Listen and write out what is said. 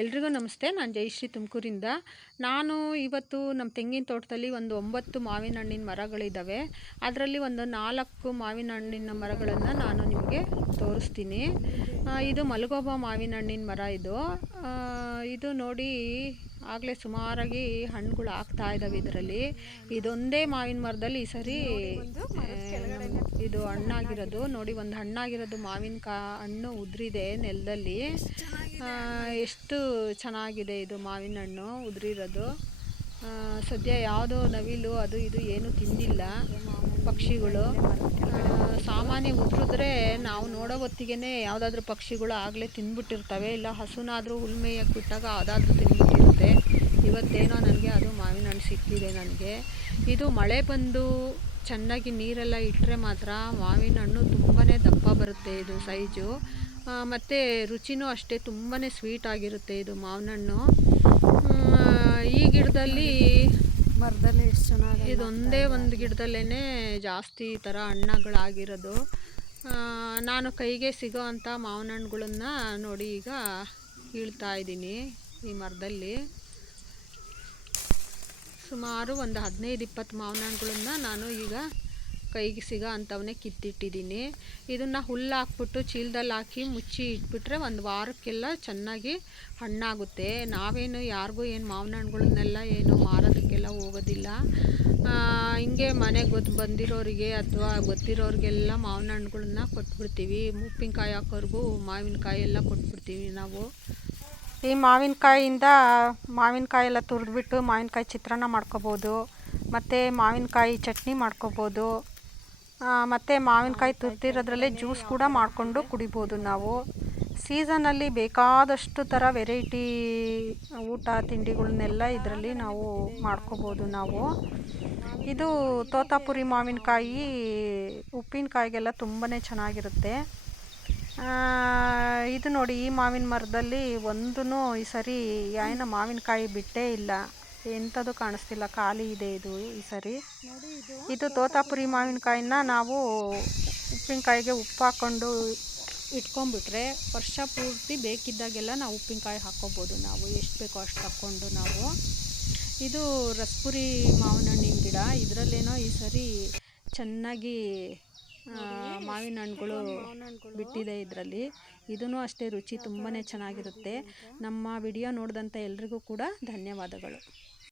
ಎಲ್ರಿಗೂ ನಮಸ್ತೆ. ನಾನು ಜಯಶ್ರೀ ತುಮಕೂರಿಂದ. ನಾನು ಇವತ್ತು ನಮ್ಮ ತೆಂಗಿನ ತೋಟದಲ್ಲಿ ಒಂದು 9 ಮಾವಿನ ಹಣ್ಣಿನ ಮರಗಳಿದ್ದಾವೆ. ಅದರಲ್ಲಿ ಒಂದು 4 ಮಾವಿನ ಹಣ್ಣಿನ ಮರಗಳನ್ನು ನಾನು ನಿಮಗೆ ತೋರಿಸ್ತೀನಿ. ಇದು ಮಲಗೋಬ ಮಾವಿನ ಹಣ್ಣಿನ ಮರ. ಇದು ನೋಡಿ ಆಗಲೇ ಸುಮಾರಾಗಿ ಹಣ್ಣುಗಳು ಆಗ್ತಾ ಇದ್ದಾವೆ. ಇದರಲ್ಲಿ ಇದೊಂದೇ ಮಾವಿನ ಮರದಲ್ಲಿ ಈ ಸರಿ ಇದು ಹಣ್ಣಾಗಿರೋದು ನೋಡಿ. ಒಂದು ಹಣ್ಣಾಗಿರೋದು ಹಣ್ಣು ಉದುರಿದೆ ನೆಲದಲ್ಲಿ. ಎಷ್ಟು ಚೆನ್ನಾಗಿದೆ ಇದು ಮಾವಿನ ಹಣ್ಣು ಉದುರಿರೋದು. ಸದ್ಯ ಯಾವುದೋ ನವಿಲು ಅದು ಇದು ಏನೂ ತಿಂದಿಲ್ಲ ಪಕ್ಷಿಗಳು. ಸಾಮಾನ್ಯ ಉದುರಿದ್ರೆ ನಾವು ನೋಡೋ ಹೊತ್ತಿಗೆ ಯಾವುದಾದ್ರೂ ಪಕ್ಷಿಗಳು ಆಗಲೇ ತಿಂದ್ಬಿಟ್ಟಿರ್ತವೆ, ಇಲ್ಲ ಹಸುನಾದರೂ ಹುಲ್ಲು ಮೇಯಕ್ಕೆ ಬಿಟ್ಟಾಗ ಅದಾದರೂ ತಿಂದ್ಬಿಟ್ಟಿರುತ್ತೆ. ಇವತ್ತೇನೋ ನನಗೆ ಅದು ಮಾವಿನ ಹಣ್ಣು ಸಿಕ್ಕಿದೆ ನನಗೆ. ಇದು ಮಳೆ ಬಂದು ಚೆನ್ನಾಗಿ ನೀರೆಲ್ಲ ಇಟ್ಟರೆ ಮಾತ್ರ ಮಾವಿನ ಹಣ್ಣು ತುಂಬಾ ದಪ್ಪ ಬರುತ್ತೆ. ಇದು ಸೈಜು ಮತ್ತು ರುಚಿನೂ ಅಷ್ಟೇ, ತುಂಬಾ ಸ್ವೀಟ್ ಆಗಿರುತ್ತೆ ಇದು ಮಾವಿನ ಹಣ್ಣು. ಈ ಗಿಡದಲ್ಲಿ ಮರದಲ್ಲಿ ಎಷ್ಟು ಚೆನ್ನಾಗಿ ಇದೊಂದೇ ಒಂದು ಗಿಡದಲ್ಲೇ ಜಾಸ್ತಿ ಈ ಥರ ಹಣ್ಣುಗಳಾಗಿರೋದು. ನಾನು ಕೈಗೆ ಸಿಗೋ ಅಂಥ ಮಾವಿನ ಹಣ್ಣುಗಳನ್ನು ನೋಡಿ ಈಗ ಕೀಳ್ತಾ ಇದ್ದೀನಿ. ಈ ಮರದಲ್ಲಿ ಸುಮಾರು ಒಂದು 15-20 ಮಾವಿನ ಹಣ್ಣುಗಳನ್ನು ನಾನು ಈಗ ಕೈಗೆ ಸಿಗೋ ಅಂಥವನ್ನೇ ಕಿತ್ತಿಟ್ಟಿದ್ದೀನಿ. ಇದನ್ನು ಹುಲ್ಲು ಹಾಕ್ಬಿಟ್ಟು ಚೀಲದಲ್ಲಿ ಹಾಕಿ ಮುಚ್ಚಿ ಇಟ್ಬಿಟ್ರೆ ಒಂದು ವಾರಕ್ಕೆಲ್ಲ ಚೆನ್ನಾಗಿ ಹಣ್ಣಾಗುತ್ತೆ. ನಾವೇನು ಯಾರಿಗೂ ಏನು ಮಾವಿನ ಹಣ್ಣುಗಳನ್ನೆಲ್ಲ ಏನು ಮಾರೋದಕ್ಕೆಲ್ಲ ಹೋಗೋದಿಲ್ಲ. ಹಿಂಗೆ ಮನೆಗೆ ಬಂದಿರೋರಿಗೆ ಅಥವಾ ಗೊತ್ತಿರೋರಿಗೆಲ್ಲ ಮಾವಿನ ಹಣ್ಣುಗಳನ್ನ ಕೊಟ್ಬಿಡ್ತೀವಿ. ಉಪ್ಪಿನಕಾಯಿ ಹಾಕೋರ್ಗೂ ಮಾವಿನಕಾಯಿ ಎಲ್ಲ ಕೊಟ್ಬಿಡ್ತೀವಿ ನಾವು. ಈ ಮಾವಿನಕಾಯಿಯಿಂದ ಮಾವಿನಕಾಯಿ ಎಲ್ಲ ತುರಿದ್ಬಿಟ್ಟು ಮಾವಿನಕಾಯಿ ಚಿತ್ರಾನ್ನ ಮಾಡ್ಕೋಬೋದು, ಮತ್ತು ಮಾವಿನಕಾಯಿ ಚಟ್ನಿ ಮಾಡ್ಕೋಬೋದು, ಮತ್ತು ಮಾವಿನಕಾಯಿ ತುರಿದಿರೋದ್ರಲ್ಲೇ ಜ್ಯೂಸ್ ಕೂಡ ಮಾಡಿಕೊಂಡು ಕುಡಿಬೋದು ನಾವು. ಸೀಸನಲ್ಲಿ ಬೇಕಾದಷ್ಟು ಥರ ವೆರೈಟಿ ಊಟ ತಿಂಡಿಗಳನ್ನೆಲ್ಲ ಇದರಲ್ಲಿ ನಾವು ಮಾಡ್ಕೋಬೋದು ನಾವು. ಇದು ತೋತಾಪುರಿ ಮಾವಿನಕಾಯಿ ಉಪ್ಪಿನಕಾಯಿಗೆಲ್ಲ ತುಂಬಾ ಚೆನ್ನಾಗಿರುತ್ತೆ. ಇದು ನೋಡಿ, ಈ ಮಾವಿನ ಮರದಲ್ಲಿ ಒಂದೂ ಈ ಸರಿ ಏನು ಮಾವಿನಕಾಯಿ ಬಿಟ್ಟೇ ಇಲ್ಲ, ಎಂಥದ್ದು ಕಾಣಿಸ್ತಿಲ್ಲ, ಖಾಲಿ ಇದೆ ಇದು ಈ ಸರಿ. ಇದು ತೋತಾಪುರಿ ಮಾವಿನಕಾಯಿನ ನಾವು ಉಪ್ಪಿನಕಾಯಿಗೆ ಉಪ್ಪು ಹಾಕ್ಕೊಂಡು ಇಟ್ಕೊಂಡ್ಬಿಟ್ರೆ ವರ್ಷ ಪೂರ್ತಿ ಬೇಕಿದ್ದಾಗೆಲ್ಲ ನಾವು ಉಪ್ಪಿನಕಾಯಿ ಹಾಕ್ಕೋಬೋದು ನಾವು, ಎಷ್ಟು ಬೇಕೋ ಅಷ್ಟು ಹಾಕ್ಕೊಂಡು ನಾವು. ಇದು ರಸಪುರಿ ಮಾವಿನ ಹಣ್ಣಿನ ಗಿಡ. ಇದರಲ್ಲೇನೋ ಈ ಸರಿ ಚೆನ್ನಾಗಿ ಮಾವಿನ ಹಣ್ಣುಗಳು ಬಿಟ್ಟಿದೆ ಇದರಲ್ಲಿ. ಇದೂ ಅಷ್ಟೇ ರುಚಿ ತುಂಬಾ ಚೆನ್ನಾಗಿರುತ್ತೆ. ನಮ್ಮ ವಿಡಿಯೋ ನೋಡಿದಂಥ ಎಲ್ರಿಗೂ ಕೂಡ ಧನ್ಯವಾದಗಳು.